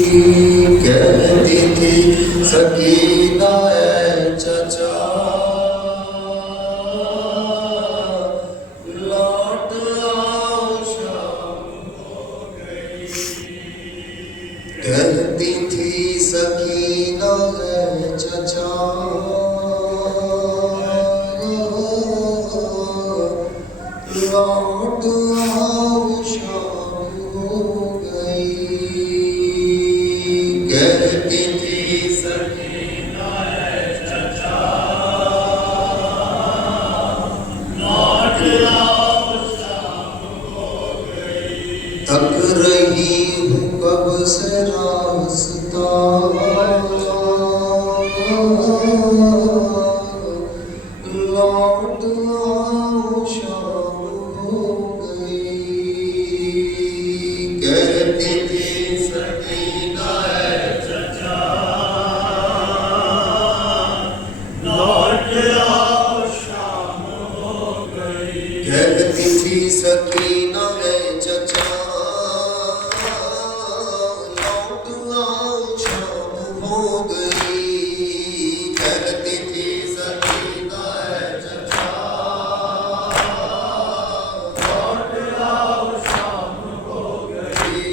कहती थी सकीना है चचा लौट आओ शाम हो गई। कहती थी सकीना है चचा लौट आओ शाम हो गई। कहती थी सकीना है चचा लौट आओ शाम हो गई। तक रही हूँ कब से रास्ता लौट आओ शाम हो गई। कहती थी सकीना है चचा लौट आओ शाम हो गई। कहती थी सकीना है चचा लौट आओ शाम हो गई। कहती थी सकीना है चचा लौट आओ शाम हो गई।